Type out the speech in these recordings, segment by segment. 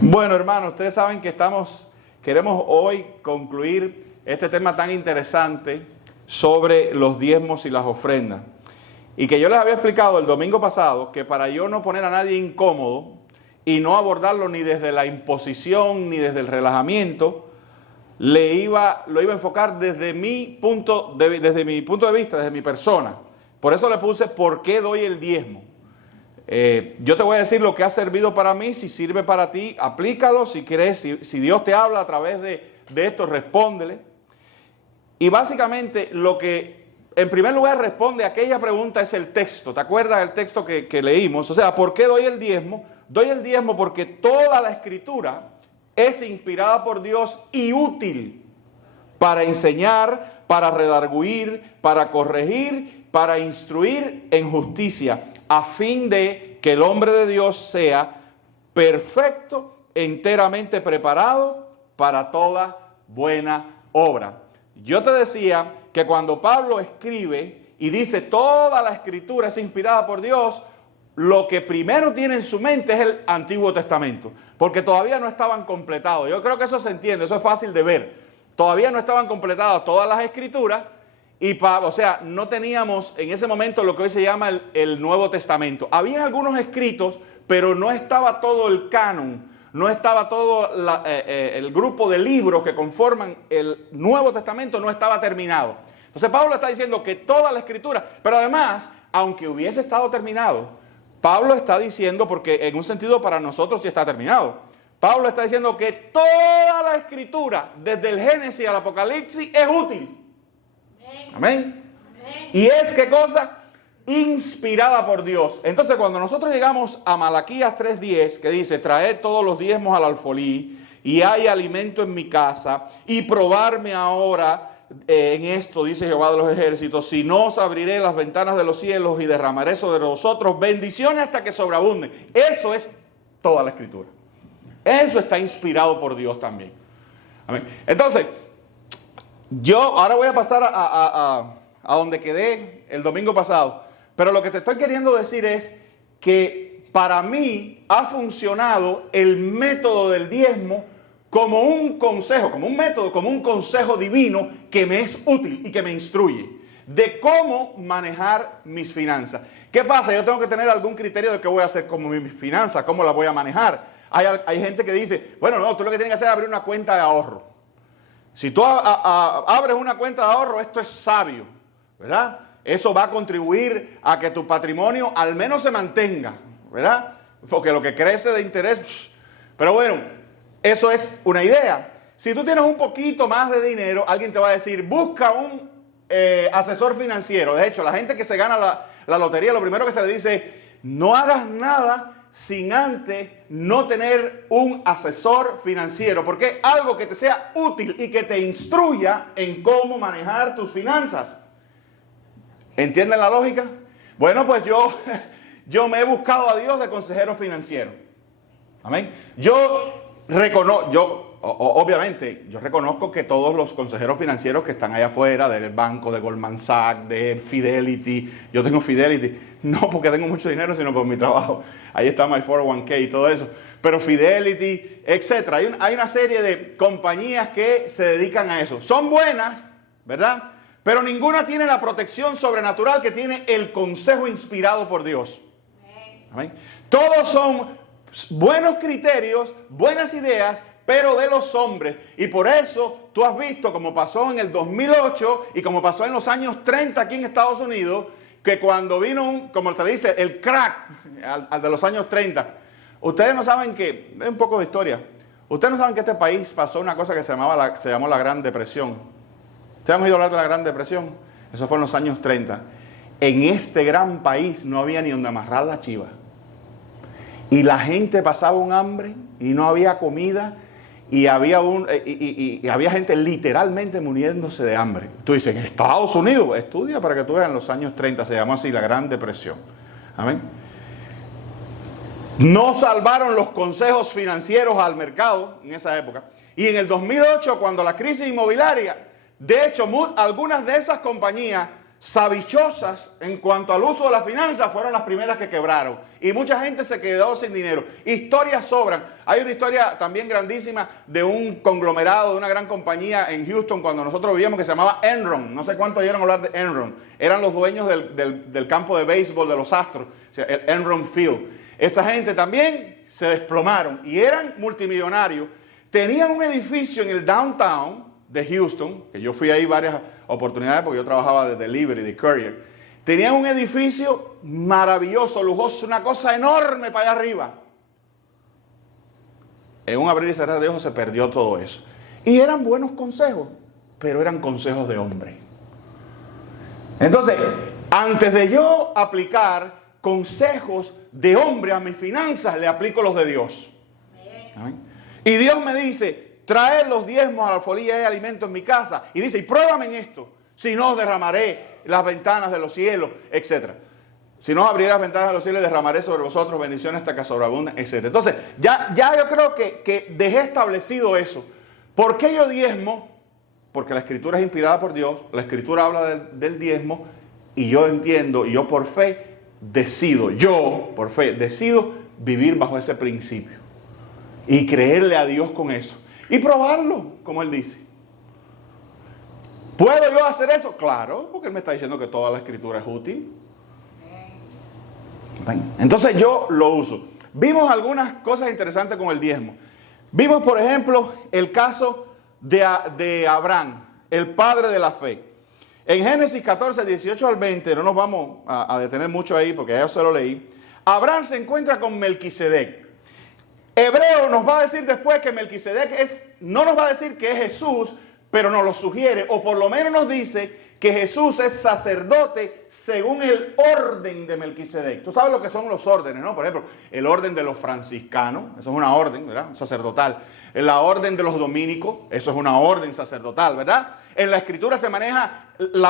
Bueno, hermanos, ustedes saben que queremos hoy concluir este tema tan interesante sobre los diezmos y las ofrendas. Y que yo les había explicado el domingo pasado que para yo no poner a nadie incómodo y no abordarlo ni desde la imposición ni desde el relajamiento, lo iba a enfocar desde mi punto de vista, desde mi persona. Por eso le puse ¿por qué doy el diezmo? Yo te voy a decir lo que ha servido para mí. Si sirve para ti, aplícalo. Si crees, si Dios te habla a través de esto, respóndele. Y básicamente lo que en primer lugar responde a aquella pregunta es el texto. ¿Te acuerdas del texto que leímos? O sea, ¿por qué doy el diezmo? Doy el diezmo porque toda la Escritura es inspirada por Dios y útil para enseñar, para redarguir, para corregir, para instruir en justicia, a fin de que el hombre de Dios sea perfecto, enteramente preparado para toda buena obra. Yo te decía que cuando Pablo escribe y dice toda la Escritura es inspirada por Dios, lo que primero tiene en su mente es el Antiguo Testamento, porque todavía no estaban completados. Yo creo que eso se entiende, eso es fácil de ver. Todavía no estaban completadas todas las Escrituras. O sea, no teníamos en ese momento lo que hoy se llama el Nuevo Testamento. Había algunos escritos, pero no estaba todo el canon, no estaba todo el grupo de libros que conforman el Nuevo Testamento, no estaba terminado. Entonces Pablo está diciendo que toda la Escritura, pero además, aunque hubiese estado terminado, Pablo está diciendo, porque en un sentido para nosotros sí está terminado, Pablo está diciendo que toda la Escritura, desde el Génesis al Apocalipsis, es útil. Amén. Y es, ¿qué cosa? Inspirada por Dios. Entonces, cuando nosotros llegamos a Malaquías 3:10, que dice, traed todos los diezmos al alfolí, y hay alimento en mi casa, y probarme ahora en esto, dice Jehová de los ejércitos, si no os abriré las ventanas de los cielos y derramaré sobre vosotros bendiciones hasta que sobreabunden. Eso es toda la Escritura. Eso está inspirado por Dios también. Amén. Entonces, yo ahora voy a pasar a donde quedé el domingo pasado, pero lo que te estoy queriendo decir es que para mí ha funcionado el método del diezmo como un consejo, como un método, como un consejo divino que me es útil y que me instruye de cómo manejar mis finanzas. ¿Qué pasa? Yo tengo que tener algún criterio de qué voy a hacer con mis finanzas, cómo las voy a manejar. Hay gente que dice, bueno, no, tú lo que tienes que hacer es abrir una cuenta de ahorro. Si tú abres una cuenta de ahorro, esto es sabio, ¿verdad? Eso va a contribuir a que tu patrimonio al menos se mantenga, ¿verdad? Porque lo que crece de interés... Pero bueno, eso es una idea. Si tú tienes un poquito más de dinero, alguien te va a decir, busca un asesor financiero. De hecho, la gente que se gana la lotería, lo primero que se le dice es, no hagas nada sin antes no tener un asesor financiero, porque algo que te sea útil y que te instruya en cómo manejar tus finanzas. ¿Entienden la lógica? Bueno, pues yo me he buscado a Dios de consejero financiero. Amén. Obviamente, yo reconozco que todos los consejeros financieros que están allá afuera, del banco, de Goldman Sachs, de Fidelity, yo tengo Fidelity, no porque tengo mucho dinero, sino por mi trabajo. Ahí está my 401k y todo eso. Pero Fidelity, etc. Hay una serie de compañías que se dedican a eso. Son buenas, ¿verdad? Pero ninguna tiene la protección sobrenatural que tiene el consejo inspirado por Dios. Amén. Todos son buenos criterios, buenas ideas, pero de los hombres. Y por eso tú has visto, como pasó en el 2008 y como pasó en los años 30 aquí en Estados Unidos, que cuando vino como se dice, el crack al de los años 30, ustedes no saben que, es un poco de historia, ustedes no saben que este país pasó una cosa que se llamó la Gran Depresión. ¿Ustedes han oído hablar de la Gran Depresión? Eso fue en los años 30. En este gran país no había ni donde amarrar la chiva. Y la gente pasaba un hambre y no había comida. Y había gente literalmente muriéndose de hambre. Tú dices, en Estados Unidos, estudia para que tú veas, en los años 30, se llamó así la Gran Depresión. Amén. No salvaron los consejos financieros al mercado en esa época. Y en el 2008, cuando la crisis inmobiliaria, de hecho, algunas de esas compañías sabichosas en cuanto al uso de las finanzas fueron las primeras que quebraron. Y mucha gente se quedó sin dinero. Historias sobran. Hay una historia también grandísima de un conglomerado, de una gran compañía en Houston cuando nosotros vivíamos que se llamaba Enron. No sé cuánto oyeron hablar de Enron. Eran los dueños del campo de béisbol de los Astros, o sea, el Enron Field. Esa gente también se desplomaron y eran multimillonarios. Tenían un edificio en el downtown de Houston, que yo fui ahí varias oportunidades porque yo trabajaba de delivery, de courier. Tenían un edificio maravilloso, lujoso, una cosa enorme para allá arriba. En un abrir y cerrar de ojos se perdió todo eso. Y eran buenos consejos, pero eran consejos de hombre. Entonces, antes de yo aplicar consejos de hombre a mis finanzas, le aplico los de Dios. ¿Amén? Y Dios me dice, traed los diezmos a la alfolía y alimento en mi casa. Y dice, y pruébame en esto, si no derramaré las ventanas de los cielos, etc. Si no abriré las ventanas de los cielos y derramaré sobre vosotros bendiciones hasta que sobreabunden, etc. Entonces, ya yo creo que dejé establecido eso. ¿Por qué yo diezmo? Porque la Escritura es inspirada por Dios, la Escritura habla del diezmo, y yo entiendo, y yo por fe decido vivir bajo ese principio. Y creerle a Dios con eso. Y probarlo, como Él dice. ¿Puedo yo hacer eso? Claro, porque Él me está diciendo que toda la Escritura es útil. Entonces yo lo uso. Vimos algunas cosas interesantes con el diezmo. Vimos, por ejemplo, el caso de Abraham, el padre de la fe. En Génesis 14, 18 al 20, no nos vamos a detener mucho ahí porque ya yo se lo leí. Abraham se encuentra con Melquisedec. Hebreo nos va a decir después que Melquisedec no nos va a decir que es Jesús, pero nos lo sugiere, o por lo menos nos dice que Jesús es sacerdote según el orden de Melquisedec. Tú sabes lo que son los órdenes, ¿no? Por ejemplo, el orden de los franciscanos, eso es una orden, ¿verdad? Sacerdotal. La orden de los dominicos, eso es una orden sacerdotal, ¿verdad? En la Escritura se maneja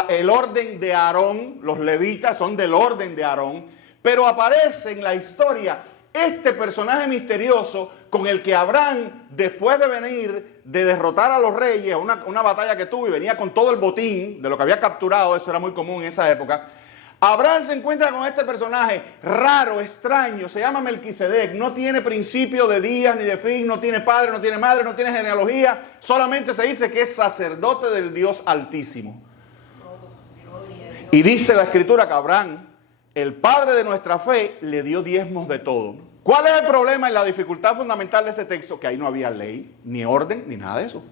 el orden de Aarón, los levitas son del orden de Aarón, pero aparece en la historia este personaje misterioso con el que Abraham, después de venir de derrotar a los reyes, una batalla que tuvo y venía con todo el botín de lo que había capturado, eso era muy común en esa época, Abraham se encuentra con este personaje raro, extraño, se llama Melquisedec, no tiene principio de días ni de fin, no tiene padre, no tiene madre, no tiene genealogía, solamente se dice que es sacerdote del Dios Altísimo. Y dice la Escritura que Abraham, el padre de nuestra fe, le dio diezmos de todo. ¿Cuál es el problema y la dificultad fundamental de ese texto? Que ahí no había ley, ni orden, ni nada de eso.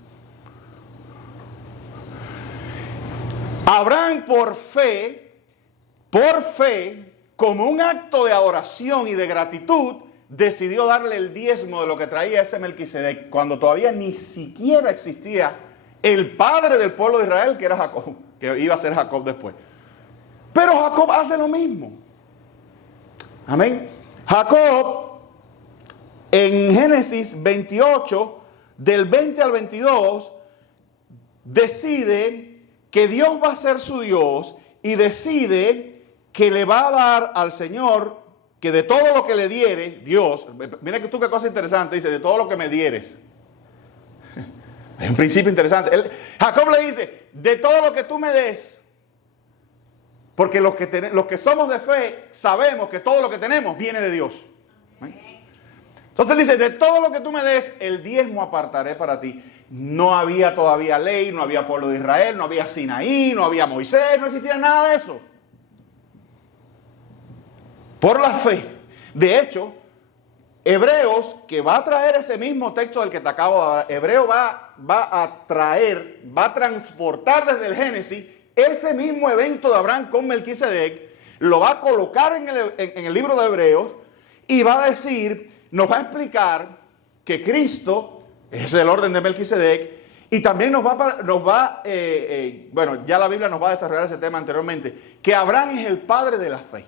Abraham por fe, como un acto de adoración y de gratitud, decidió darle el diezmo de lo que traía ese Melquisedec, cuando todavía ni siquiera existía el padre del pueblo de Israel, que era Jacob, que iba a ser Jacob después. Pero Jacob hace lo mismo. Amén. Jacob, en Génesis 28, del 20 al 22, decide que Dios va a ser su Dios y decide que le va a dar al Señor, que de todo lo que le diere, Dios, mira que tú qué cosa interesante, dice, de todo lo que me dieres. Es un principio interesante. Jacob le dice, de todo lo que tú me des, porque los que somos de fe sabemos que todo lo que tenemos viene de Dios. Entonces dice, de todo lo que tú me des, el diezmo apartaré para ti. No había todavía ley, no había pueblo de Israel, no había Sinaí, no había Moisés, no existía nada de eso. Por la fe. De hecho, Hebreos, que va a traer ese mismo texto del que te acabo de dar, Hebreo va a transportar desde el Génesis ese mismo evento de Abraham con Melquisedec, lo va a colocar en el libro de Hebreos y va a decir, nos va a explicar que Cristo es el orden de Melquisedec y también bueno, ya la Biblia nos va a desarrollar ese tema anteriormente, que Abraham es el padre de la fe.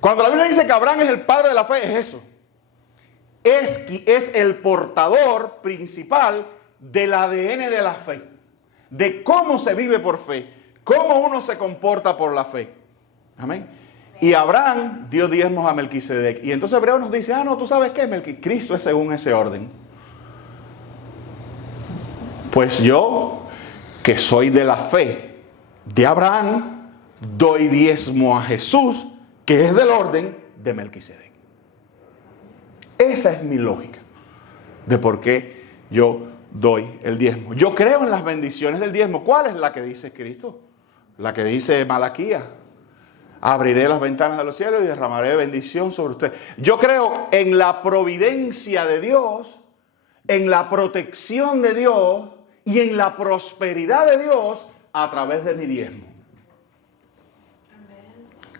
Cuando la Biblia dice que Abraham es el padre de la fe, es eso. Es el portador principal del ADN de la fe. De cómo se vive por fe, cómo uno se comporta por la fe. Amén. Y Abraham dio diezmos a Melquisedec. Y entonces Hebreo nos dice, no, tú sabes qué, Cristo es según ese orden. Pues yo, que soy de la fe, de Abraham, doy diezmo a Jesús, que es del orden de Melquisedec. Esa es mi lógica de por qué yo doy el diezmo. Yo creo en las bendiciones del diezmo. ¿Cuál es la que dice Cristo? La que dice Malaquías. Abriré las ventanas de los cielos y derramaré bendición sobre usted. Yo creo en la providencia de Dios, en la protección de Dios y en la prosperidad de Dios a través de mi diezmo.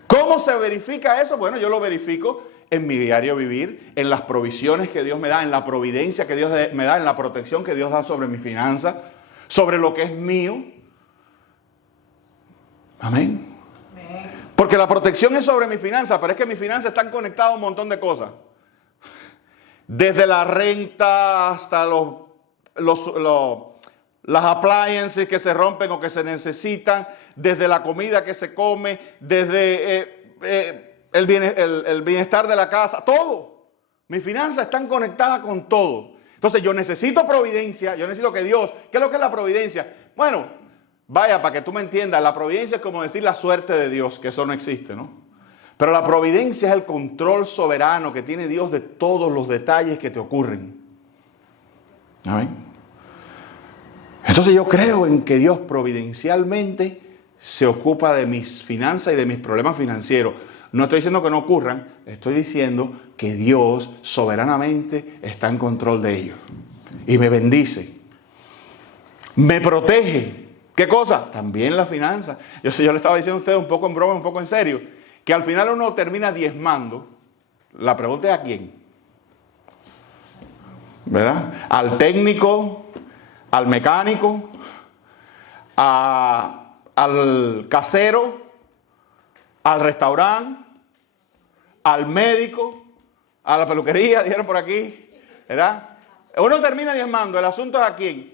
¿Cómo se verifica eso? Bueno, yo lo verifico en mi diario vivir, en las provisiones que Dios me da, en la providencia que Dios me da, en la protección que Dios da sobre mi finanza, sobre lo que es mío. Amén. Porque la protección es sobre mi finanza, pero es que mis finanzas están conectadas a un montón de cosas. Desde la renta hasta las appliances que se rompen o que se necesitan, desde la comida que se come, desde el bienestar de la casa, todo. Mis finanzas están conectadas con todo. Entonces yo necesito providencia, yo necesito que Dios, ¿qué es lo que es la providencia? Bueno, vaya, para que tú me entiendas, la providencia es como decir la suerte de Dios, que eso no existe, ¿no? Pero la providencia es el control soberano que tiene Dios de todos los detalles que te ocurren. ¿Amén? Entonces yo creo en que Dios providencialmente se ocupa de mis finanzas y de mis problemas financieros. No estoy diciendo que no ocurran, estoy diciendo que Dios soberanamente está en control de ellos. Y me bendice. Me protege. ¿Qué cosa? También la finanza. Yo le estaba diciendo a ustedes un poco en broma, un poco en serio, que al final uno termina diezmando. La pregunta es ¿a quién? ¿Verdad? Al técnico, al mecánico, al casero, al restaurante, al médico, a la peluquería, dijeron por aquí, ¿verdad? Uno termina diezmando, el asunto es a quién.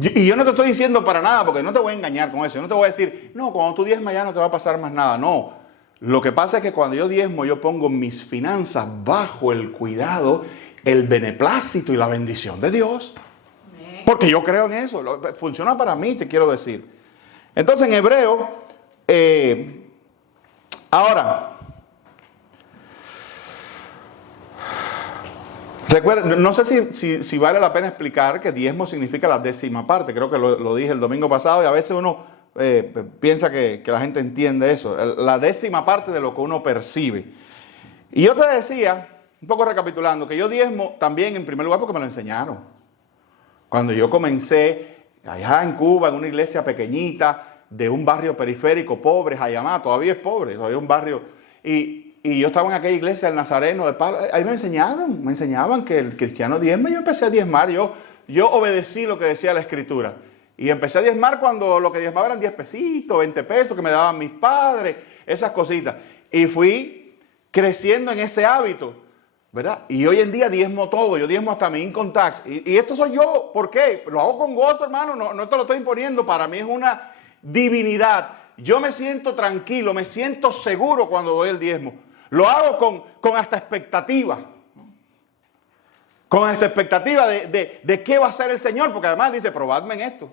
Y yo no te estoy diciendo para nada, porque no te voy a engañar con eso. Yo no te voy a decir, no, cuando tú diezmas ya no te va a pasar más nada. No, lo que pasa es que cuando yo diezmo, yo pongo mis finanzas bajo el cuidado, el beneplácito y la bendición de Dios. Porque yo creo en eso, funciona para mí, te quiero decir. Entonces en Hebreo, ahora, recuerda, no sé si vale la pena explicar que diezmo significa la décima parte. Creo que lo dije el domingo pasado y a veces uno piensa que la gente entiende eso. La décima parte de lo que uno percibe. Y yo te decía, un poco recapitulando, que yo diezmo también en primer lugar porque me lo enseñaron. Cuando yo comencé allá en Cuba, en una iglesia pequeñita, de un barrio periférico, pobre, Jayamá, todavía es pobre, todavía es un barrio, y yo estaba en aquella iglesia, el Nazareno de Pablo, ahí me enseñaban que el cristiano diezma, y yo empecé a diezmar, yo obedecí lo que decía la Escritura, y empecé a diezmar cuando lo que diezmaba eran 10 pesitos, 20 pesos que me daban mis padres, esas cositas, y fui creciendo en ese hábito, ¿verdad? Y hoy en día diezmo todo, yo diezmo hasta mi income tax, y esto soy yo, ¿por qué? Lo hago con gozo, hermano, no te lo estoy imponiendo, para mí es una divinidad. Yo me siento tranquilo, me siento seguro cuando doy el diezmo. Lo hago con hasta expectativa. Con esta expectativa de qué va a hacer el Señor, porque además dice, probadme en esto.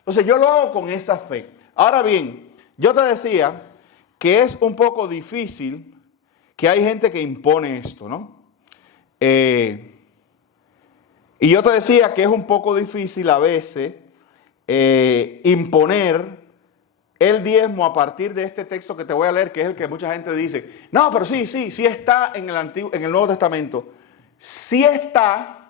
Entonces yo lo hago con esa fe. Ahora bien, yo te decía que es un poco difícil, que hay gente que impone esto, ¿no? Y yo te decía que es un poco difícil a veces imponer el diezmo a partir de este texto que te voy a leer, que es el que mucha gente dice, no, pero sí está en el Nuevo Testamento. Sí está.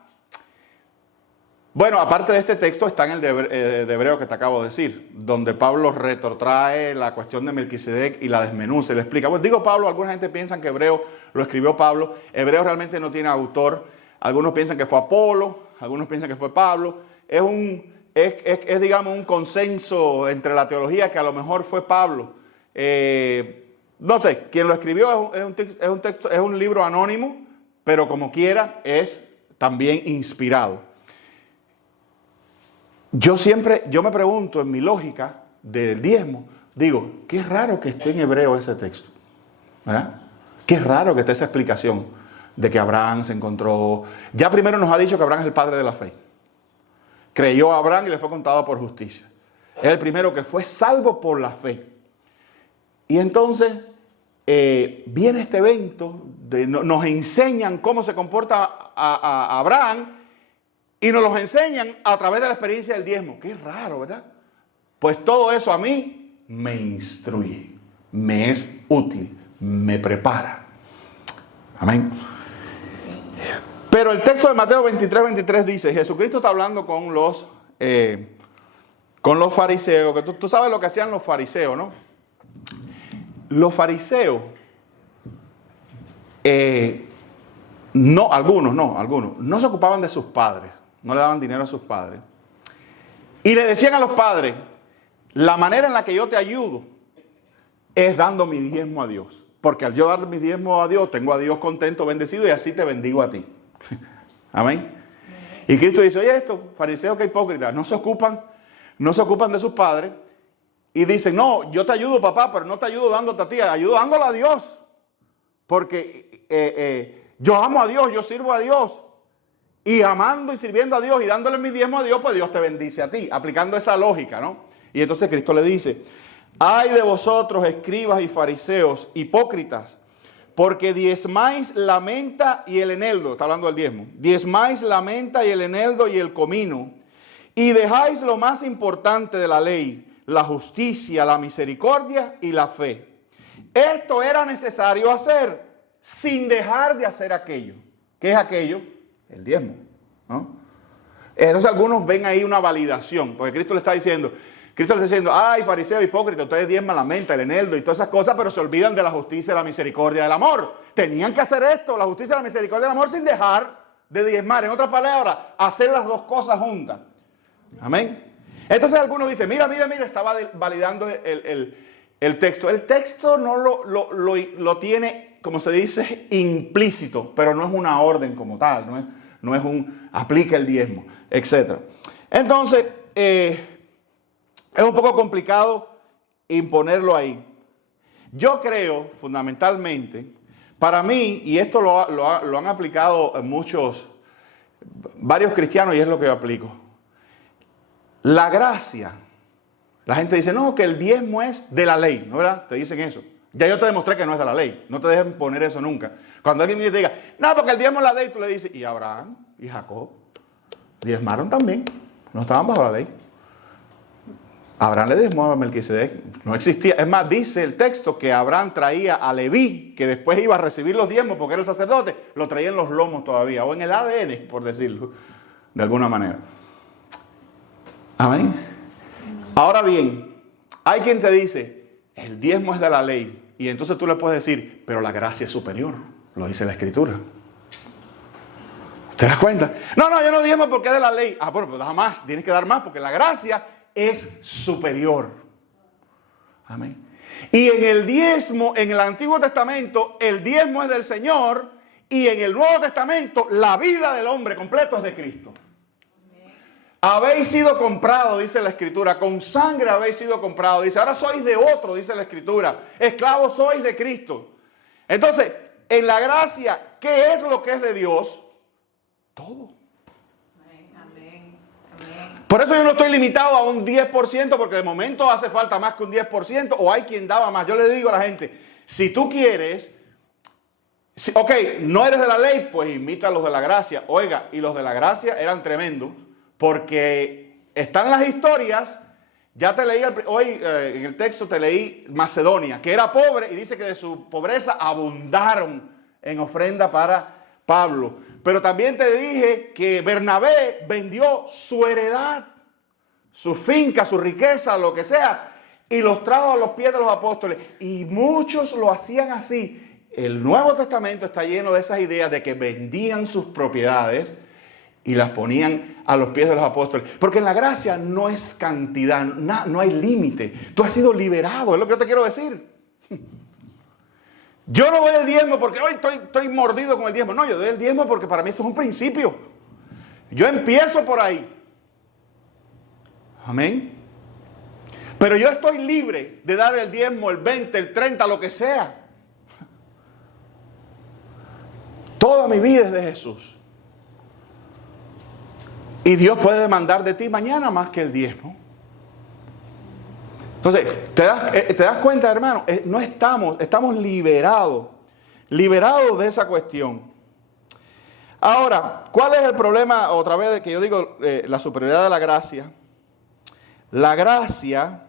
Bueno, aparte de este texto está en el de Hebreo que te acabo de decir, donde Pablo retrotrae la cuestión de Melquisedec y la desmenuza y le explica. Bueno, digo Pablo, alguna gente piensa que Hebreo lo escribió Pablo. Hebreo realmente no tiene autor. Algunos piensan que fue Apolo, algunos piensan que fue Pablo. Es digamos un consenso entre la teología que a lo mejor fue Pablo. No sé, quien lo escribió es un libro anónimo, pero como quiera es también inspirado. Yo me pregunto en mi lógica del diezmo, digo, qué raro que esté en hebreo ese texto, ¿verdad? Qué raro que esté esa explicación de que Abraham se encontró. Ya primero nos ha dicho que Abraham es el padre de la fe. Creyó a Abraham y le fue contado por justicia. Es el primero que fue salvo por la fe. Y entonces viene este evento, nos enseñan cómo se comporta a Abraham y nos los enseñan a través de la experiencia del diezmo. Qué raro, ¿verdad? Pues todo eso a mí me instruye, me es útil, me prepara. Amén. Pero el texto de Mateo 23 dice, Jesucristo está hablando con los fariseos, que tú sabes lo que hacían los fariseos, ¿no? Los fariseos, algunos no se ocupaban de sus padres, no le daban dinero a sus padres. Y le decían a los padres, la manera en la que yo te ayudo es dando mi diezmo a Dios. Porque al yo dar mi diezmo a Dios, tengo a Dios contento, bendecido, y así te bendigo a ti. Amén. Y Cristo dice, oye, estos fariseos que hipócritas, no se ocupan de sus padres. Y dicen, no, yo te ayudo, papá, pero no te ayudo dándote a ti, ayudo dándole a Dios. Porque yo amo a Dios, yo sirvo a Dios. Y amando y sirviendo a Dios y dándole mi diezmo a Dios, pues Dios te bendice a ti. Aplicando esa lógica, ¿no? Y entonces Cristo le dice, ay de vosotros, escribas y fariseos, hipócritas, porque diezmáis la menta y el eneldo, está hablando del diezmo, diezmáis la menta y el eneldo y el comino, y dejáis lo más importante de la ley, la justicia, la misericordia y la fe. Esto era necesario hacer sin dejar de hacer aquello. ¿Qué es aquello? El diezmo, ¿no? Entonces algunos ven ahí una validación, porque Cristo le está diciendo, ay, fariseo hipócrita, ustedes diezman la menta, el eneldo y todas esas cosas, pero se olvidan de la justicia, la misericordia, del amor. Tenían que hacer esto, la justicia, la misericordia, el amor, sin dejar de diezmar. En otras palabras, hacer las dos cosas juntas. Amén. Entonces algunos dicen, mira, estaba validando el texto. El texto no lo tiene, como se dice, implícito, pero no es una orden como tal, no es un aplica el diezmo, etc. Entonces, es un poco complicado imponerlo ahí. Yo creo, fundamentalmente, para mí, y esto lo han aplicado varios cristianos, y es lo que yo aplico. La gracia, la gente dice, no, que el diezmo es de la ley, ¿no, verdad? Te dicen eso. Ya yo te demostré que no es de la ley, no te dejen poner eso nunca. Cuando alguien te diga, no, porque el diezmo es la ley, tú le dices, y Abraham y Jacob diezmaron también, no estaban bajo la ley. Abraham le diezmó a Melquisedec, no existía. Es más, dice el texto que Abraham traía a Leví, que después iba a recibir los diezmos porque era el sacerdote, lo traía en los lomos todavía, o en el ADN, por decirlo, de alguna manera. Amén. Ahora bien, hay quien te dice, el diezmo es de la ley, y entonces tú le puedes decir, pero la gracia es superior, lo dice la Escritura. ¿Te das cuenta? No, yo no diezmo porque es de la ley. Ah, bueno, pues da más, tienes que dar más porque la gracia es superior. Amén. Y en el diezmo, en el Antiguo Testamento, el diezmo es del Señor, y en el Nuevo Testamento, la vida del hombre completo es de Cristo. Habéis sido comprado, dice la Escritura, con sangre habéis sido comprado. Dice, ahora sois de otro, dice la Escritura. Esclavos sois de Cristo. Entonces, en la gracia, ¿qué es lo que es de Dios? Todo. Amén. Por eso yo no estoy limitado a un 10%, porque de momento hace falta más que un 10%, o hay quien daba más. Yo le digo a la gente, si tú quieres, no eres de la ley, pues imita a los de la gracia. Oiga, y los de la gracia eran tremendos, porque están las historias. Ya te leí hoy en el texto, te leí Macedonia, que era pobre, y dice que de su pobreza abundaron en ofrenda para Pablo. Pero también te dije que Bernabé vendió su heredad, su finca, su riqueza, lo que sea, y los trajo a los pies de los apóstoles. Y muchos lo hacían así. El Nuevo Testamento está lleno de esas ideas de que vendían sus propiedades y las ponían a los pies de los apóstoles. Porque en la gracia no es cantidad, no hay límite. Tú has sido liberado, es lo que yo te quiero decir. Yo no doy el diezmo porque hoy estoy mordido con el diezmo. No, yo doy el diezmo porque para mí eso es un principio. Yo empiezo por ahí. Amén. Pero yo estoy libre de dar el diezmo, el 20, el 30, lo que sea. Toda mi vida es de Jesús. Y Dios puede demandar de ti mañana más que el diezmo. Entonces, ¿te das cuenta, hermano? No estamos liberados de esa cuestión. Ahora, ¿cuál es el problema? Otra vez que yo digo la superioridad de la gracia. La gracia,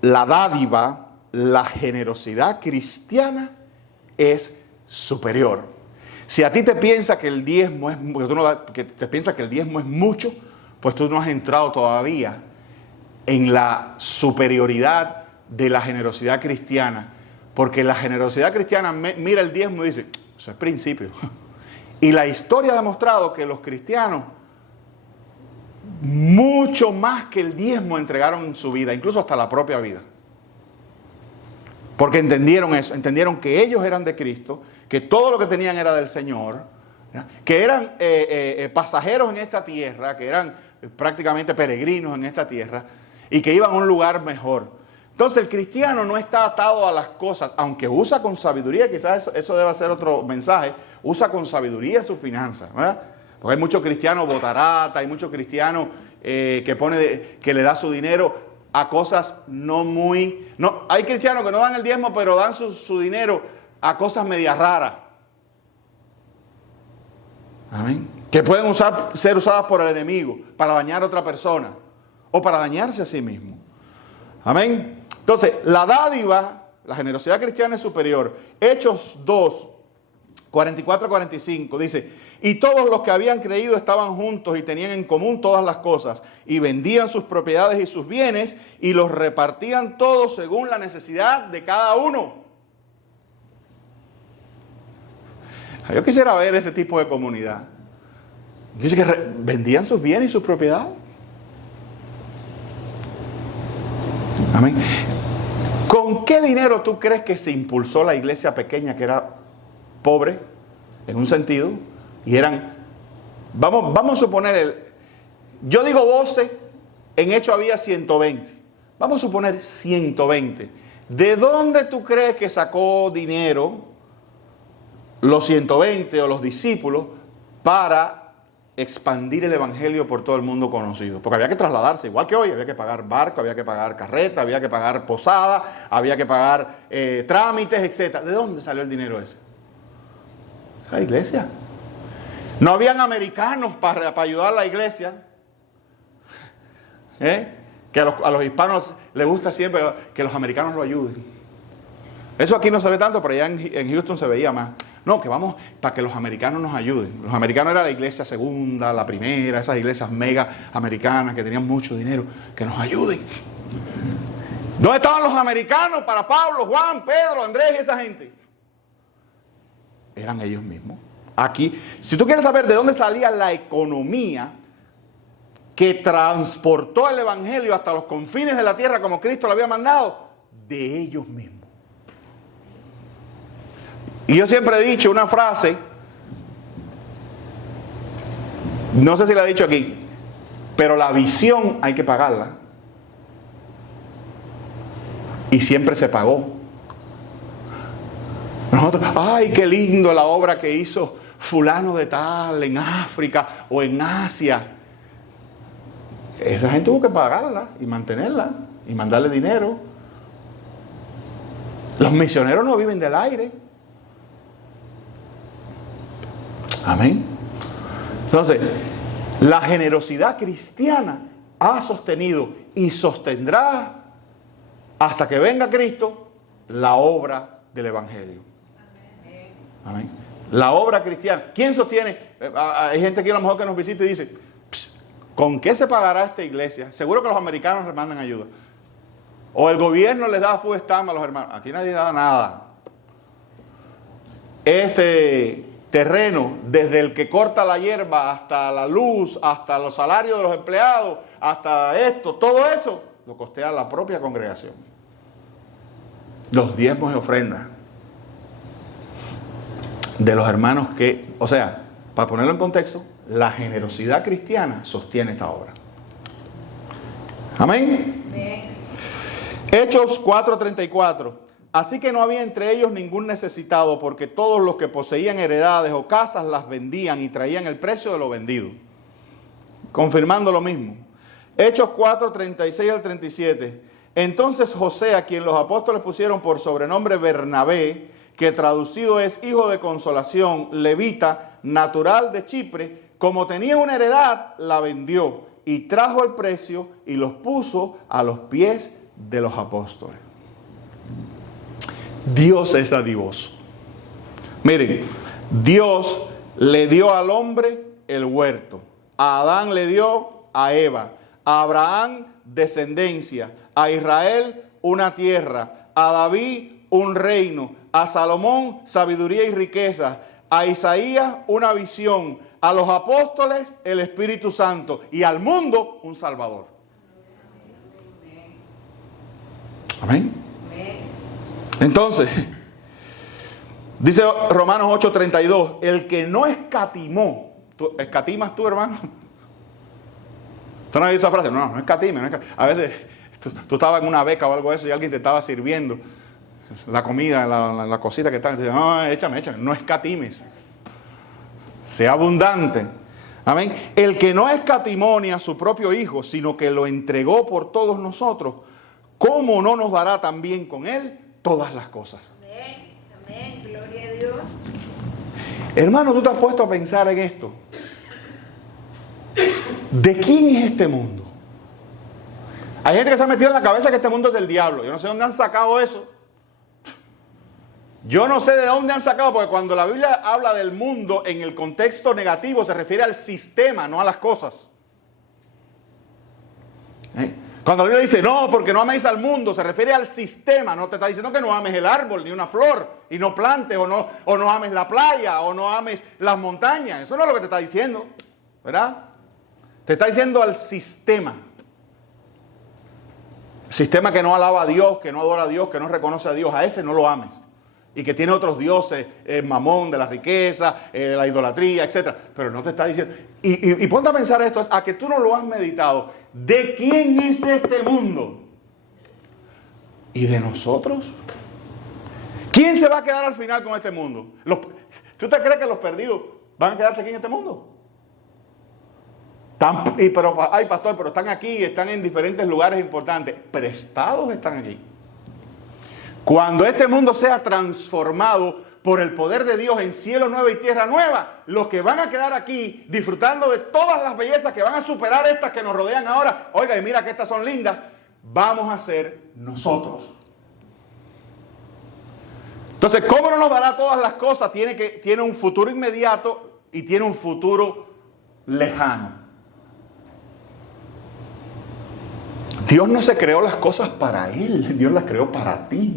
la dádiva, la generosidad cristiana es superior. Si a ti te piensa que el diezmo es mucho, pues tú no has entrado todavía en la superioridad de la generosidad cristiana. Porque la generosidad cristiana mira el diezmo y dice, eso es principio. Y la historia ha demostrado que los cristianos, mucho más que el diezmo, entregaron en su vida, incluso hasta la propia vida. Porque entendieron eso, entendieron que ellos eran de Cristo, que todo lo que tenían era del Señor, que eran pasajeros en esta tierra, que eran prácticamente peregrinos en esta tierra, y que iban a un lugar mejor. Entonces el cristiano no está atado a las cosas, aunque usa con sabiduría, quizás eso deba ser otro mensaje, usa con sabiduría sus finanzas, ¿verdad? Porque hay muchos cristianos botarata, hay muchos cristianos que le da su dinero a cosas hay cristianos que no dan el diezmo, pero dan su dinero a cosas medias raras. Amén. Que pueden ser usadas por el enemigo para dañar a otra persona o para dañarse a sí mismo. Amén. Entonces, la dádiva, la generosidad cristiana es superior. Hechos 2, 44-45 dice, y todos los que habían creído estaban juntos y tenían en común todas las cosas, y vendían sus propiedades y sus bienes, y los repartían todos según la necesidad de cada uno. Yo quisiera ver ese tipo de comunidad. Dice que vendían sus bienes y sus propiedades. Amén. ¿Con qué dinero tú crees que se impulsó la iglesia pequeña, que era pobre en un sentido? Y eran, vamos a suponer, yo digo 12, en hecho había 120. Vamos a suponer 120. ¿De dónde tú crees que sacó dinero los 120 o los discípulos para expandir el evangelio por todo el mundo conocido? Porque había que trasladarse, igual que hoy, había que pagar barco, había que pagar carreta, había que pagar posada, había que pagar trámites, etc. ¿De dónde salió el dinero ese? La iglesia. No habían americanos para ayudar a la iglesia. Que a los hispanos les gusta siempre que los americanos lo ayuden. Eso aquí no se ve tanto, pero allá en Houston se veía más. No, que vamos para que los americanos nos ayuden. Los americanos era la iglesia segunda, la primera, esas iglesias mega americanas que tenían mucho dinero, que nos ayuden. ¿Dónde estaban los americanos para Pablo, Juan, Pedro, Andrés y esa gente? Eran ellos mismos. Aquí, si tú quieres saber de dónde salía la economía que transportó el evangelio hasta los confines de la tierra como Cristo lo había mandado, de ellos mismos. Y yo siempre he dicho una frase, no sé si la he dicho aquí, pero la visión hay que pagarla. Y siempre se pagó. Nosotros, ay, qué lindo la obra que hizo fulano de tal en África o en Asia. Esa gente tuvo que pagarla y mantenerla y mandarle dinero. Los misioneros no viven del aire. Amén. Entonces, la generosidad cristiana ha sostenido y sostendrá hasta que venga Cristo la obra del evangelio. Amén. La obra cristiana. ¿Quién sostiene? Hay gente aquí a lo mejor que nos visita y dice, ¿con qué se pagará esta iglesia? Seguro que los americanos les mandan ayuda. O el gobierno les da food stamp a los hermanos. Aquí nadie da nada. Este terreno, desde el que corta la hierba hasta la luz, hasta los salarios de los empleados, hasta esto, todo eso lo costea la propia congregación. Los diezmos y ofrendas de los hermanos que, o sea, para ponerlo en contexto, la generosidad cristiana sostiene esta obra. Amén. Amén. Hechos 4:34. Así que no había entre ellos ningún necesitado, porque todos los que poseían heredades o casas las vendían y traían el precio de lo vendido. Confirmando lo mismo. Hechos 4, 36 al 37. Entonces José, a quien los apóstoles pusieron por sobrenombre Bernabé, que traducido es hijo de consolación, levita, natural de Chipre, como tenía una heredad, la vendió y trajo el precio y los puso a los pies de los apóstoles. Dios es dadivoso. Miren, Dios le dio al hombre el huerto, a Adán le dio a Eva, a Abraham descendencia, a Israel una tierra, a David un reino, a Salomón sabiduría y riqueza, a Isaías una visión, a los apóstoles el Espíritu Santo y al mundo un Salvador. Amén. Entonces, dice Romanos 8:32, el que no escatimó, ¿escatimas tú, hermano? ¿Tú no has oído esa frase? No escatime, no escatime. A veces tú estabas en una beca o algo de eso y alguien te estaba sirviendo la comida, la cosita que está. No, échame, no escatimes. Sea abundante. Amén. El que no escatimó ni a su propio Hijo, sino que lo entregó por todos nosotros, ¿cómo no nos dará también con Él todas las cosas? Amén, amén, gloria a Dios. Hermano, ¿tú te has puesto a pensar en esto? ¿De quién es este mundo? Hay gente que se ha metido en la cabeza que este mundo es del diablo. Yo no sé dónde han sacado eso. Yo no sé de dónde han sacado, porque cuando la Biblia habla del mundo en el contexto negativo se refiere al sistema, no a las cosas. Cuando la Biblia dice no, porque no améis al mundo, se refiere al sistema. No te está diciendo que no ames el árbol ni una flor y no plantes o no ames la playa o no ames las montañas. Eso no es lo que te está diciendo, ¿verdad? Te está diciendo al sistema. El sistema que no alaba a Dios, que no adora a Dios, que no reconoce a Dios, a ese no lo ames. Y que tiene otros dioses, el mamón de la riqueza, la idolatría, etc. Pero no te está diciendo. Y ponte a pensar esto, a que tú no lo has meditado. ¿De quién es este mundo? ¿Y de nosotros? ¿Quién se va a quedar al final con este mundo? ¿Tú te crees que los perdidos van a quedarse aquí en este mundo? Ay, pastor, pero están aquí, están en diferentes lugares importantes. Prestados están aquí. Cuando este mundo sea transformado por el poder de Dios en cielo nuevo y tierra nueva, los que van a quedar aquí disfrutando de todas las bellezas que van a superar estas que nos rodean ahora, oiga, y mira que estas son lindas, vamos a ser nosotros. Entonces, ¿cómo no nos dará todas las cosas? Tiene un futuro inmediato y tiene un futuro lejano. Dios no se creó las cosas para Él, Dios las creó para ti.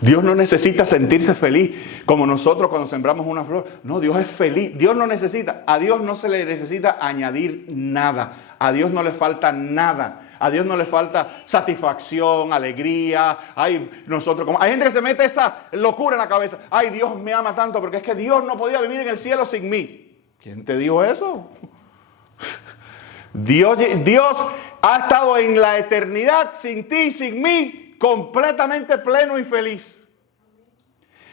Dios no necesita sentirse feliz como nosotros cuando sembramos una flor. No, Dios es feliz. Dios no necesita, a Dios no se le necesita añadir nada. A Dios no le falta nada. A Dios no le falta satisfacción, alegría. Hay gente que se mete esa locura en la cabeza. Ay, Dios me ama tanto porque es que Dios no podía vivir en el cielo sin mí. ¿Quién te dijo eso? Dios ha estado en la eternidad sin ti, sin mí, completamente pleno y feliz.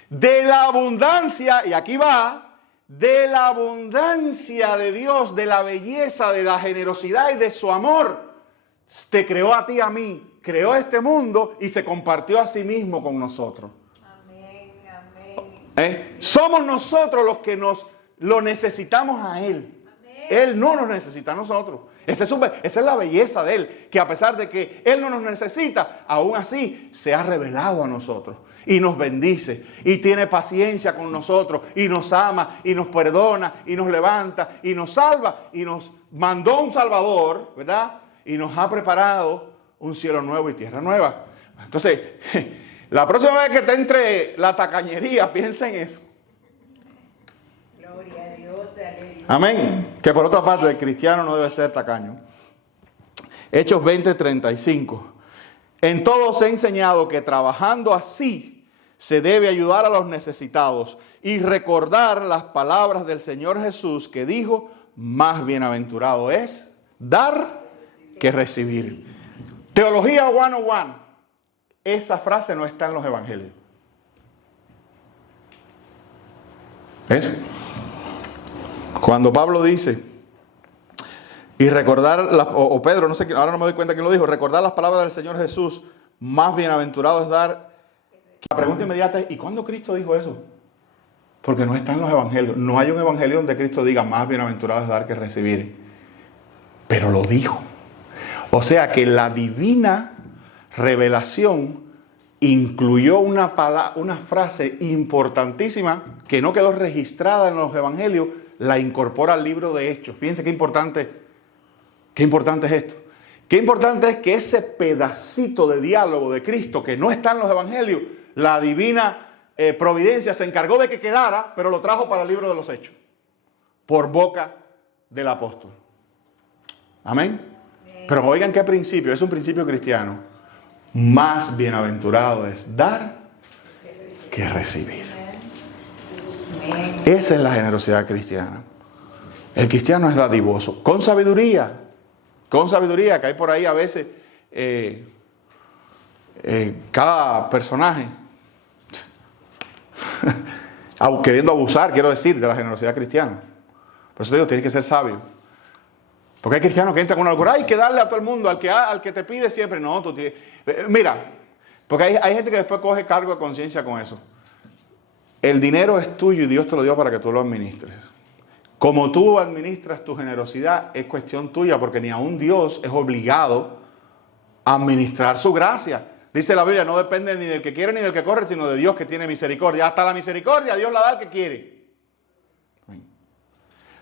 De la abundancia, y aquí va, de la abundancia de Dios, de la belleza, de la generosidad y de su amor, te creó a ti, a mí, creó este mundo y se compartió a sí mismo con nosotros. Amén, amén. Somos nosotros los que lo necesitamos a Él. Él no nos necesita a nosotros. Esa es la belleza de Él, que a pesar de que Él no nos necesita, aún así se ha revelado a nosotros y nos bendice y tiene paciencia con nosotros y nos ama y nos perdona y nos levanta y nos salva y nos mandó un Salvador, ¿verdad? Y nos ha preparado un cielo nuevo y tierra nueva. Entonces, la próxima vez que te entre la tacañería, piensa en eso. Gloria a Dios, aleluya. Amén. Que por otra parte, el cristiano no debe ser tacaño. Hechos 20:35. En todo os he enseñado que trabajando así se debe ayudar a los necesitados y recordar las palabras del Señor Jesús que dijo, más bienaventurado es dar que recibir. Teología 101. Esa frase no está en los evangelios. ¿Ves? Cuando Pablo dice, Y recordar, o Pedro, no sé, ahora no me doy cuenta quién lo dijo, recordar las palabras del Señor Jesús, más bienaventurado es dar. La pregunta inmediata es, ¿y cuándo Cristo dijo eso? Porque no está en los evangelios. No hay un evangelio donde Cristo diga, más bienaventurado es dar que recibir. Pero lo dijo. O sea que la divina revelación incluyó una frase importantísima que no quedó registrada en los evangelios, la incorpora al libro de Hechos. Fíjense qué importante es esto. Qué importante es que ese pedacito de diálogo de Cristo que no está en los evangelios, la divina providencia se encargó de que quedara, pero lo trajo para el libro de los Hechos, por boca del apóstol. Amén. Pero oigan qué principio, es un principio cristiano. Más bienaventurado es dar que recibir. Esa es la generosidad cristiana. El cristiano es dadivoso, con sabiduría, que hay por ahí a veces cada personaje queriendo abusar, quiero decir, de la generosidad cristiana. Por eso te digo, tienes que ser sabio. Porque hay cristianos que entran con una locura, hay que darle a todo el mundo, al que te pide siempre. No, tú tienes. Mira, porque hay gente que después coge cargo de conciencia con eso. El dinero es tuyo y Dios te lo dio para que tú lo administres. Como tú administras tu generosidad es cuestión tuya, porque ni aún Dios es obligado a administrar su gracia. Dice la Biblia, no depende ni del que quiere ni del que corre, sino de Dios que tiene misericordia. Hasta la misericordia Dios la da al que quiere.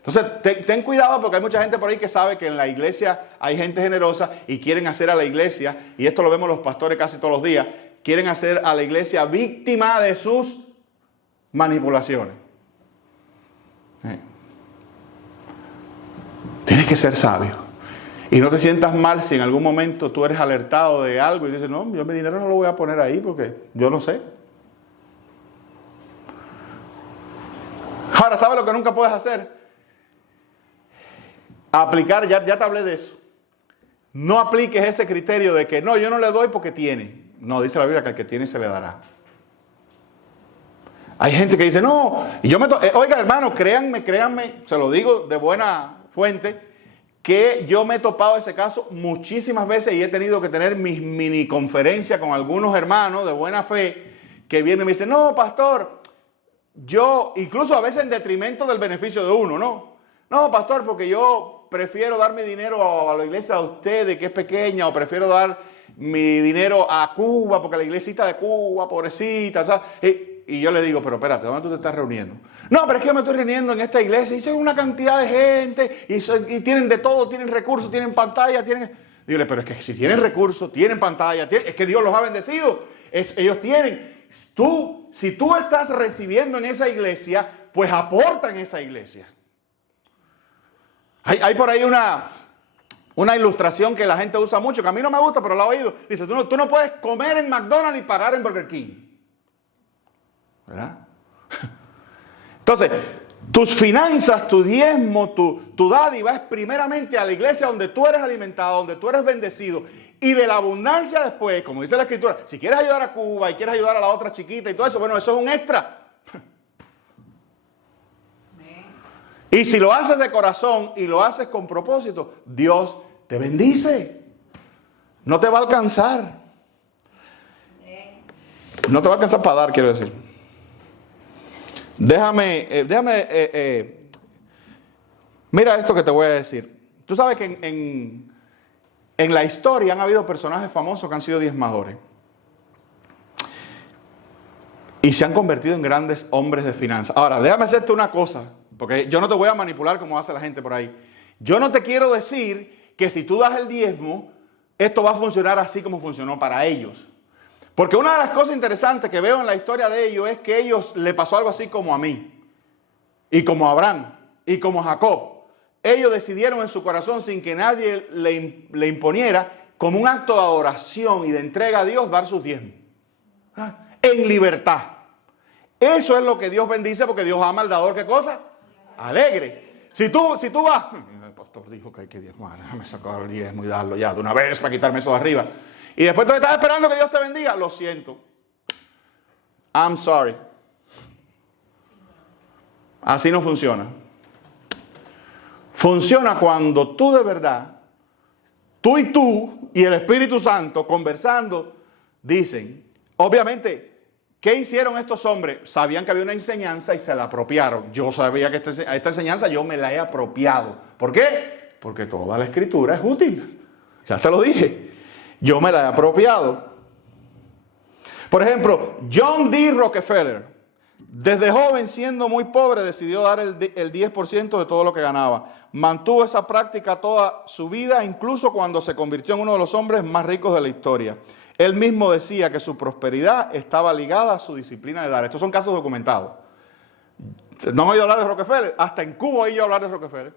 Entonces, ten cuidado, porque hay mucha gente por ahí que sabe que en la iglesia hay gente generosa y quieren hacer a la iglesia, y esto lo vemos los pastores casi todos los días, quieren hacer a la iglesia víctima de sus manipulaciones. Tienes que ser sabio. Y no te sientas mal si en algún momento tú eres alertado de algo y dices, no, yo mi dinero no lo voy a poner ahí porque yo no sé. Ahora, ¿sabes lo que nunca puedes hacer? Aplicar, ya te hablé de eso. No apliques ese criterio de que no, yo no le doy porque tiene. No, dice la Biblia que al que tiene se le dará. Hay gente que dice, no, y oiga hermano, créanme, se lo digo de buena fuente, que yo me he topado ese caso muchísimas veces y he tenido que tener mis mini conferencias con algunos hermanos de buena fe que vienen y me dicen, no, pastor, yo, incluso a veces en detrimento del beneficio de uno, no, pastor, porque yo prefiero dar mi dinero a la iglesia de ustedes, que es pequeña, o prefiero dar mi dinero a Cuba, porque la iglesita de Cuba, pobrecita, ¿sabes? Y yo le digo, pero espérate, ¿dónde tú te estás reuniendo? No, pero es que yo me estoy reuniendo en esta iglesia y son una cantidad de gente y tienen de todo, tienen recursos, tienen pantalla, tienen... Dígale, pero es que si tienen recursos, tienen pantalla, es que Dios los ha bendecido. Ellos tienen... Si tú estás recibiendo en esa iglesia, pues aporta en esa iglesia. Hay por ahí una ilustración que la gente usa mucho, que a mí no me gusta, pero la he oído. Dice, tú no puedes comer en McDonald's y pagar en Burger King. ¿Verdad? Entonces, tus finanzas, tu diezmo, tu dádiva es primeramente a la iglesia donde tú eres alimentado, donde tú eres bendecido. Y de la abundancia después, como dice la Escritura, si quieres ayudar a Cuba y quieres ayudar a la otra chiquita y todo eso, bueno, eso es un extra. Y si lo haces de corazón y lo haces con propósito, Dios te bendice. No te va a alcanzar. No te va a alcanzar para dar, quiero decir. Mira esto que te voy a decir. Tú sabes que en la historia han habido personajes famosos que han sido diezmadores. Y se han convertido en grandes hombres de finanzas. Ahora, déjame hacerte una cosa, porque yo no te voy a manipular como hace la gente por ahí. Yo no te quiero decir que si tú das el diezmo, esto va a funcionar así como funcionó para ellos. Porque una de las cosas interesantes que veo en la historia de ellos es que a ellos le pasó algo así como a mí, y como a Abraham, y como a Jacob. Ellos decidieron en su corazón, sin que nadie le imponiera, como un acto de adoración y de entrega a Dios, dar sus diezmos. En libertad. Eso es lo que Dios bendice, porque Dios ama al dador, ¿qué cosa? Alegre. Si tú vas, el pastor dijo que hay que diezmar, déjame sacar el diezmo y darlo ya de una vez para quitarme eso de arriba. Y después tú estás esperando que Dios te bendiga. Lo siento. I'm sorry. Así no funciona. funciona cuando tú de verdad, tú y el Espíritu Santo conversando, dicen, obviamente, ¿qué hicieron estos hombres? Sabían que había una enseñanza y se la apropiaron. Yo sabía que esta enseñanza yo me la he apropiado. ¿Por qué? Porque toda la Escritura es útil. Ya te lo dije. Yo me la he apropiado. Por ejemplo, John D. Rockefeller, desde joven, siendo muy pobre, decidió dar el 10% de todo lo que ganaba. Mantuvo esa práctica toda su vida, incluso cuando se convirtió en uno de los hombres más ricos de la historia. Él mismo decía que su prosperidad estaba ligada a su disciplina de dar. Estos son casos documentados. ¿No han oído hablar de Rockefeller? Hasta en Cuba oí yo hablar de Rockefeller.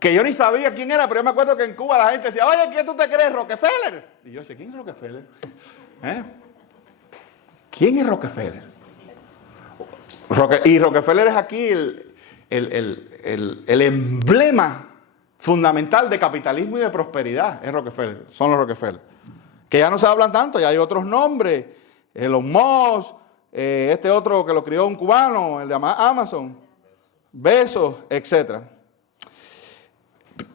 Que yo ni sabía quién era, pero yo me acuerdo que en Cuba la gente decía, oye, ¿quién tú te crees, Rockefeller? Y yo decía, ¿quién es Rockefeller? ¿Quién es Rockefeller? Y Rockefeller es aquí el emblema fundamental de capitalismo y de prosperidad. Es Rockefeller, son los Rockefeller. Que ya no se hablan tanto, ya hay otros nombres. Elon Musk, este otro que lo crió un cubano, el de Amazon, Bezos, etc.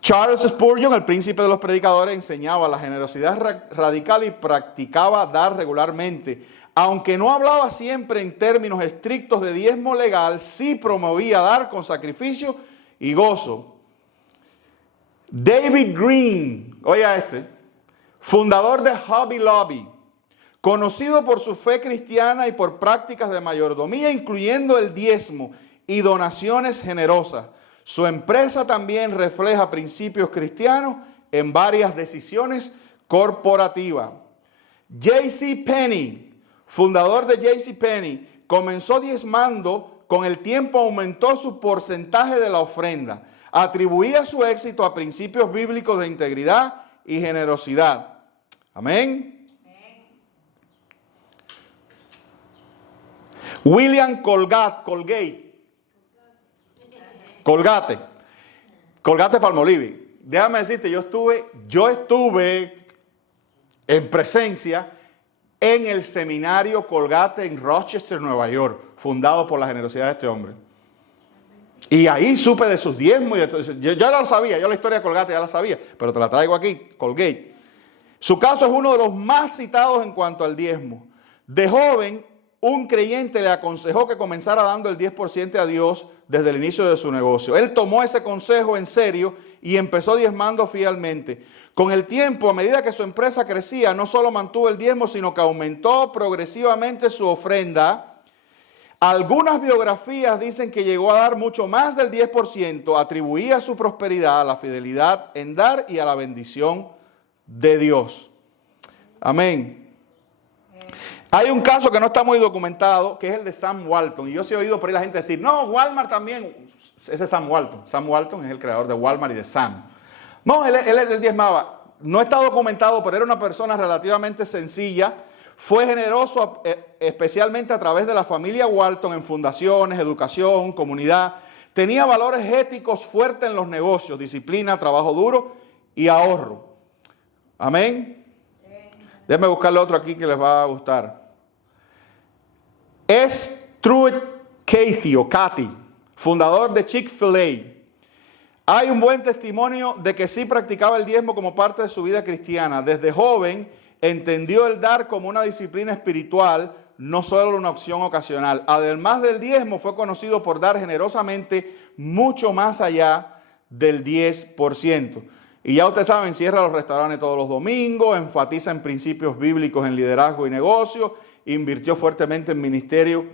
Charles Spurgeon, el príncipe de los predicadores, enseñaba la generosidad radical y practicaba dar regularmente. Aunque no hablaba siempre en términos estrictos de diezmo legal, sí promovía dar con sacrificio y gozo. David Green, oiga fundador de Hobby Lobby, conocido por su fe cristiana y por prácticas de mayordomía, incluyendo el diezmo y donaciones generosas. Su empresa también refleja principios cristianos en varias decisiones corporativas. J.C. Penney, fundador de J.C. Penney, comenzó diezmando, con el tiempo aumentó su porcentaje de la ofrenda. Atribuía su éxito a principios bíblicos de integridad y generosidad. Amén. William Colgate Palmolive. Déjame decirte, yo estuve en presencia en el seminario Colgate en Rochester, Nueva York, fundado por la generosidad de este hombre. Y ahí supe de sus diezmos y de todo. Yo ya lo sabía, yo la historia de Colgate ya la sabía, pero te la traigo aquí, Colgate. Su caso es uno de los más citados en cuanto al diezmo. De joven, un creyente le aconsejó que comenzara dando el 10% a Dios desde el inicio de su negocio. Él tomó ese consejo en serio y empezó diezmando fielmente. Con el tiempo, a medida que su empresa crecía, no solo mantuvo el diezmo, sino que aumentó progresivamente su ofrenda. Algunas biografías dicen que llegó a dar mucho más del 10%, atribuía su prosperidad a la fidelidad en dar y a la bendición de Dios. Amén. Hay un caso que no está muy documentado, que es el de Sam Walton. Y yo sí he oído por ahí la gente decir, no, Walmart también. Ese es Sam Walton. Sam Walton es el creador de Walmart y de Sam. No, él diezmaba. No está documentado, pero era una persona relativamente sencilla. Fue generoso especialmente a través de la familia Walton en fundaciones, educación, comunidad. Tenía valores éticos fuertes en los negocios, disciplina, trabajo duro y ahorro. Amén. Déjenme buscarle otro aquí que les va a gustar. Es Truett Cathy, fundador de Chick-fil-A. Hay un buen testimonio de que sí practicaba el diezmo como parte de su vida cristiana. Desde joven entendió el dar como una disciplina espiritual, no solo una opción ocasional. Además del diezmo, fue conocido por dar generosamente mucho más allá del 10%. Y ya ustedes saben, cierra los restaurantes todos los domingos, enfatiza en principios bíblicos en liderazgo y negocio, invirtió fuertemente en ministerio,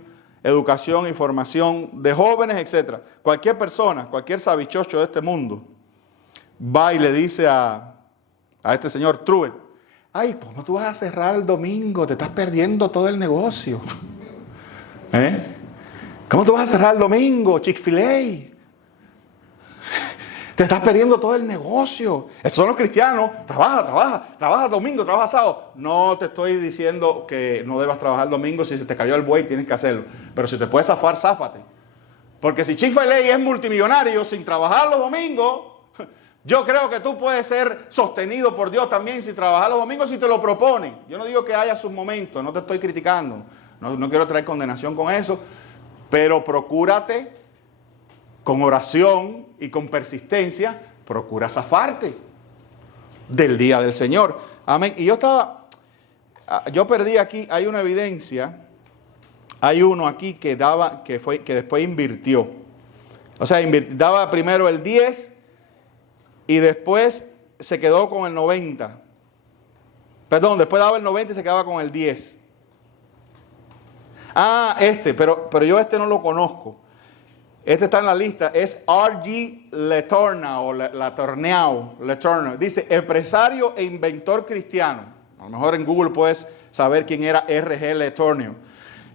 educación y formación de jóvenes, etc. Cualquier persona, cualquier sabichocho de este mundo, va y le dice a este señor Truett, ay, pues no tú vas a cerrar el domingo, te estás perdiendo todo el negocio. ¿Cómo tú vas a cerrar el domingo, Chick-fil-A? Te estás perdiendo todo el negocio. Esos son los cristianos. Trabaja domingo, trabaja sábado. No te estoy diciendo que no debas trabajar domingo. Si se te cayó el buey, tienes que hacerlo. Pero si te puedes zafar, záfate. Porque si Chick-fil-A es multimillonario sin trabajar los domingos, yo creo que tú puedes ser sostenido por Dios también sin trabajar los domingos si te lo proponen. Yo no digo que haya sus momentos, no te estoy criticando. No quiero traer condenación con eso. Pero procúrate con oración y con persistencia, procura zafarte del día del Señor. Amén. Y yo perdí aquí, hay una evidencia, hay uno aquí que después invirtió. O sea, daba primero el 10 y después se quedó con el 90. Perdón, después daba el 90 y se quedaba con el 10. Pero yo no lo conozco. Este está en la lista, es R.G. Letourneau, Letourneau. Dice, empresario e inventor cristiano. A lo mejor en Google puedes saber quién era R.G. Letourneau.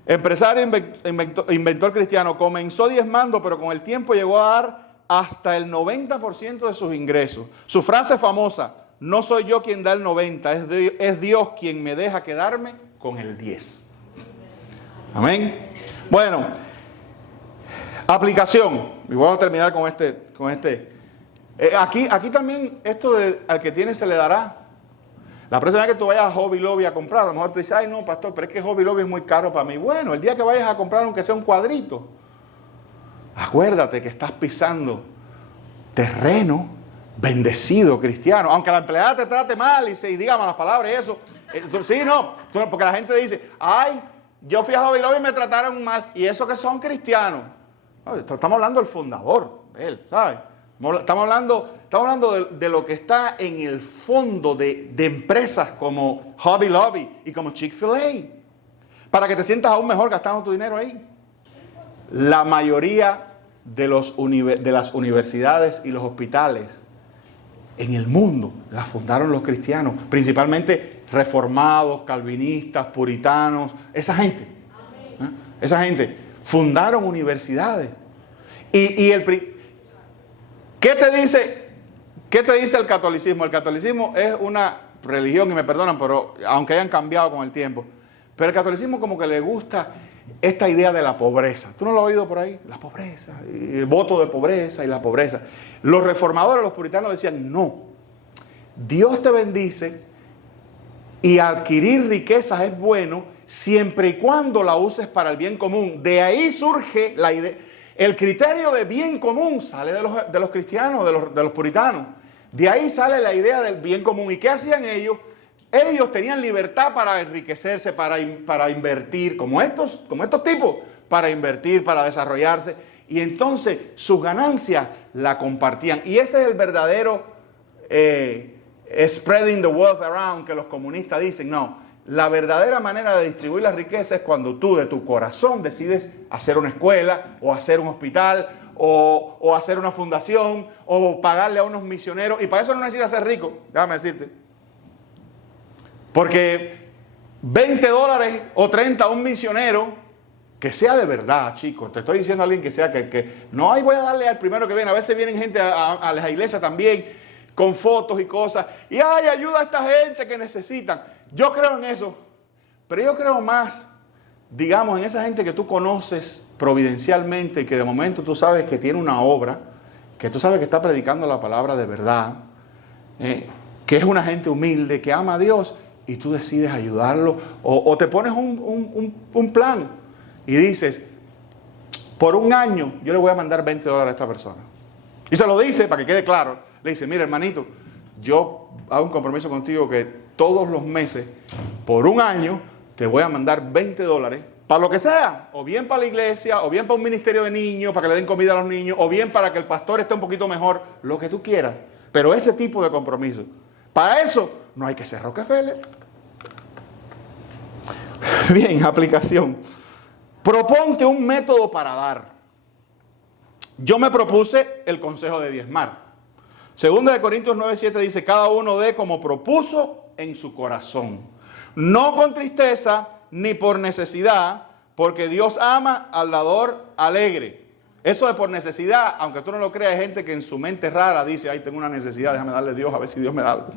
Empresario e inventor cristiano, comenzó diezmando, pero con el tiempo llegó a dar hasta el 90% de sus ingresos. Su frase famosa, no soy yo quien da el 90, es Dios quien me deja quedarme con el 10. Amén. Bueno, aplicación. Y voy a terminar con este. Aquí también esto de al que tiene se le dará. La próxima vez que tú vayas a Hobby Lobby a comprar, a lo mejor tú dices, ay no, pastor, pero es que Hobby Lobby es muy caro para mí. Bueno, el día que vayas a comprar, aunque sea un cuadrito, acuérdate que estás pisando terreno bendecido cristiano. Aunque la empleada te trate mal y diga malas palabras y eso. Sí, no, porque la gente dice, ay, yo fui a Hobby Lobby y me trataron mal. Y eso que son cristianos. No, estamos hablando del fundador, él, ¿sabes? Estamos hablando de lo que está en el fondo de empresas como Hobby Lobby y como Chick-fil-A. Para que te sientas aún mejor gastando tu dinero ahí. La mayoría de las universidades y los hospitales en el mundo las fundaron los cristianos. Principalmente reformados, calvinistas, puritanos. Esa gente. Esa gente fundaron universidades. ¿Qué te dice el catolicismo? El catolicismo es una religión, y me perdonan, pero aunque hayan cambiado con el tiempo, pero el catolicismo como que le gusta esta idea de la pobreza. ¿Tú no lo has oído por ahí? La pobreza, y el voto de pobreza y la pobreza. Los reformadores, los puritanos decían, no, Dios te bendice y adquirir riquezas es bueno siempre y cuando la uses para el bien común. De ahí surge la idea. El criterio de bien común sale de los cristianos, de los puritanos. De ahí sale la idea del bien común. ¿Y qué hacían ellos? Ellos tenían libertad para enriquecerse, para invertir, como estos tipos, para invertir, para desarrollarse. Y entonces sus ganancias la compartían. Y ese es el verdadero spreading the wealth around que los comunistas dicen. No, la verdadera manera de distribuir la riqueza es cuando tú de tu corazón decides hacer una escuela o hacer un hospital o hacer una fundación o pagarle a unos misioneros. Y para eso no necesitas ser rico, déjame decirte. Porque $20 o 30 a un misionero, que sea de verdad, chicos. Te estoy diciendo a alguien que sea que no, ahí voy a darle al primero que viene. A veces vienen gente a la iglesia también con fotos y cosas. Y ay, ayuda a esta gente que necesitan. Yo creo en eso. Pero yo creo más, digamos, en esa gente que tú conoces providencialmente y que de momento tú sabes que tiene una obra, que tú sabes que está predicando la palabra de verdad, que es una gente humilde, que ama a Dios, y tú decides ayudarlo, o te pones un plan y dices, por un año yo le voy a mandar $20 a esta persona. Y se lo dice para que quede claro. Le dice, mira hermanito, yo hago un compromiso contigo que todos los meses, por un año, te voy a mandar $20 para lo que sea, o bien para la iglesia, o bien para un ministerio de niños, para que le den comida a los niños, o bien para que el pastor esté un poquito mejor, lo que tú quieras. Pero ese tipo de compromiso. Para eso no hay que ser Rockefeller. Bien, aplicación. Proponte un método para dar. Yo me propuse el consejo de diezmar. Segunda de Corintios 9:7 dice, cada uno dé como propuso en su corazón. No con tristeza ni por necesidad, porque Dios ama al dador alegre. Eso de por necesidad, aunque tú no lo creas, hay gente que en su mente rara dice, ay, tengo una necesidad, déjame darle a Dios, a ver si Dios me da algo.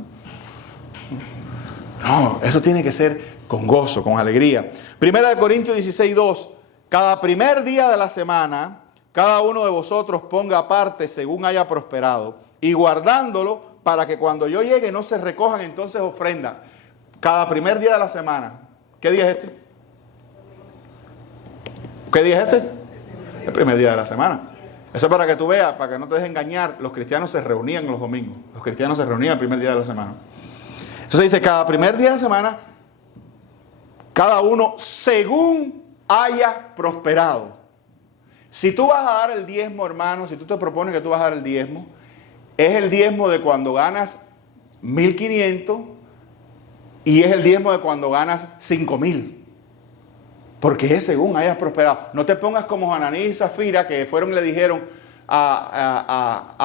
No, eso tiene que ser con gozo, con alegría. Primera de Corintios 16:2, cada primer día de la semana, cada uno de vosotros ponga aparte según haya prosperado, y guardándolo para que cuando yo llegue no se recojan entonces ofrendas. Cada primer día de la semana. ¿Qué día es este? ¿Qué día es este? El primer día de la semana. Eso es para que tú veas, para que no te dejes engañar. Los cristianos se reunían los domingos. Los cristianos se reunían el primer día de la semana. Entonces dice, cada primer día de la semana, cada uno según haya prosperado. Si tú vas a dar el diezmo, hermano, si tú te propones que tú vas a dar el diezmo, es el diezmo de cuando ganas 1,500 y es el diezmo de cuando ganas 5,000. Porque es según hayas prosperado. No te pongas como Ananí y Zafira, que fueron y le dijeron a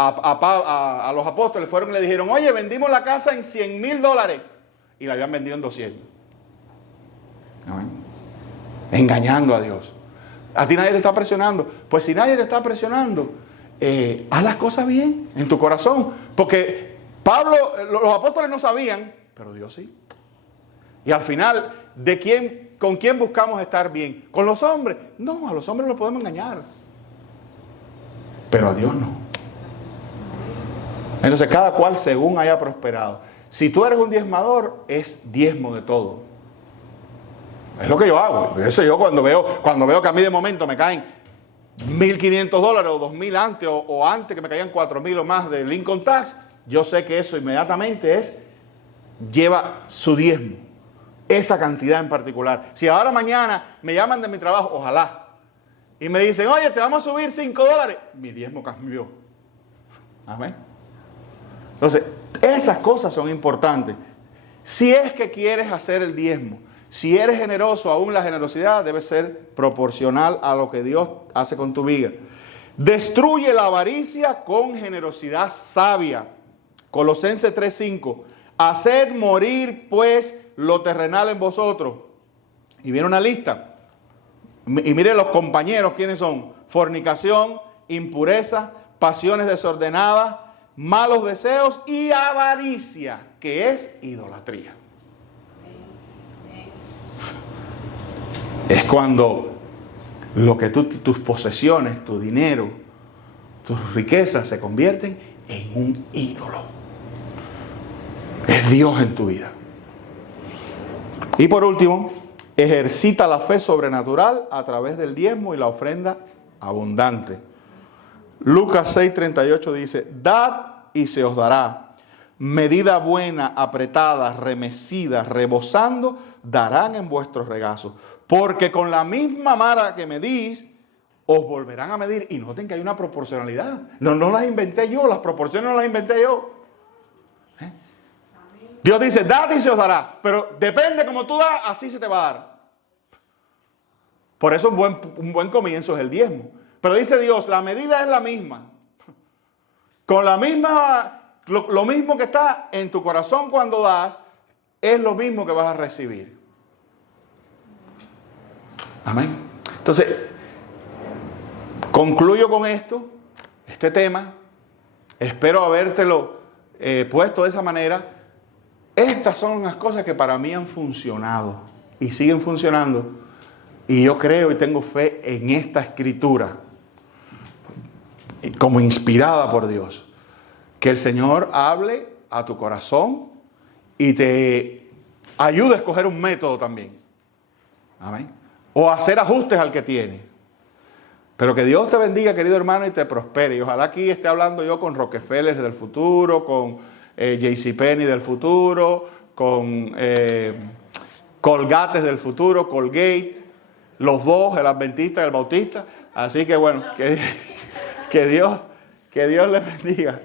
los apóstoles, fueron y le dijeron, oye, vendimos la casa en $100,000 y la habían vendido en 200. ¿Amén? Engañando a Dios. A ti nadie te está presionando. Pues si nadie te está presionando, haz las cosas bien en tu corazón. Porque Pablo, los apóstoles no sabían, pero Dios sí. Y al final, ¿con quién buscamos estar bien? ¿Con los hombres? No, a los hombres los podemos engañar. Pero a Dios no. Entonces cada cual según haya prosperado. Si tú eres un diezmador, es diezmo de todo. Es lo que yo hago. Eso yo cuando veo que a mí de momento me caen $1,500 o 2,000 antes, o antes que me caían 4,000 o más de Lincoln Tax, yo sé que eso inmediatamente lleva su diezmo. Esa cantidad en particular. Si ahora mañana me llaman de mi trabajo, ojalá, y me dicen, oye, te vamos a subir $5, mi diezmo cambió. Amén. Entonces, esas cosas son importantes. Si es que quieres hacer el diezmo, si eres generoso, aún la generosidad debe ser proporcional a lo que Dios hace con tu vida. Destruye la avaricia con generosidad sabia. Colosenses 3:5. Haced morir, pues, lo terrenal en vosotros. Y viene una lista. Y mire los compañeros, ¿quiénes son? Fornicación, impureza, pasiones desordenadas, malos deseos y avaricia, que es idolatría. Es cuando lo que tus posesiones, tu dinero, tus riquezas se convierten en un ídolo. Es Dios en tu vida. Y por último, ejercita la fe sobrenatural a través del diezmo y la ofrenda abundante. Lucas 6:38 dice, dad y se os dará. Medida buena, apretada, remecida, rebosando, darán en vuestros regazos. Porque con la misma vara que medís, os volverán a medir. Y noten que hay una proporcionalidad. No las inventé yo, las proporciones no las inventé yo. Dios dice, dad y se os dará. Pero depende como tú das, así se te va a dar. Por eso un buen comienzo es el diezmo. Pero dice Dios, la medida es la misma. Con la misma, lo mismo que está en tu corazón cuando das, es lo mismo que vas a recibir. Amén. Entonces, concluyo con este tema. Espero habértelo puesto de esa manera. Estas son unas cosas que para mí han funcionado y siguen funcionando. Y yo creo y tengo fe en esta escritura, como inspirada por Dios. Que el Señor hable a tu corazón y te ayude a escoger un método también. Amén. O hacer ajustes al que tiene. Pero que Dios te bendiga, querido hermano, y te prospere. Y ojalá aquí esté hablando yo con Rockefeller del futuro, con JCPenney del futuro, con Colgates del futuro, Colgate, los dos, el adventista y el bautista. Así que bueno, que Dios les bendiga.